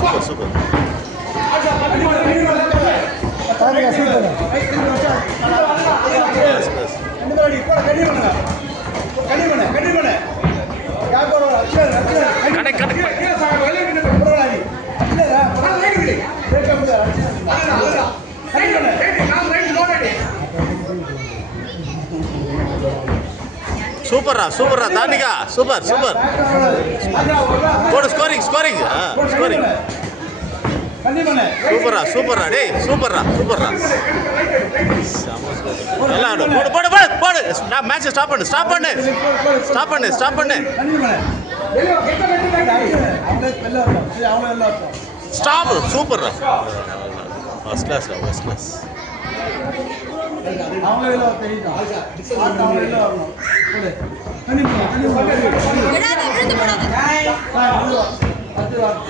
Super super. சூப்பரா சூப்பரா தானிகா super super. போடு ஸ்கோரிங் ஸ்கோரிங் ஸ்கோரிங். சூப்பரா சூப்பரா டேய் சூப்பரா சூப்பரா. நல்லா ஆடு. போடு போடு போடு போடு. மேட்ச் ஸ்டாப் பண்ணு ஸ்டாப் பண்ணு ஸ்டாப் பண்ணு ஸ்டாப் பண்ணு. ஸ்டாப். சூப்பரா. First class first class. அவங்களே தெரியும்.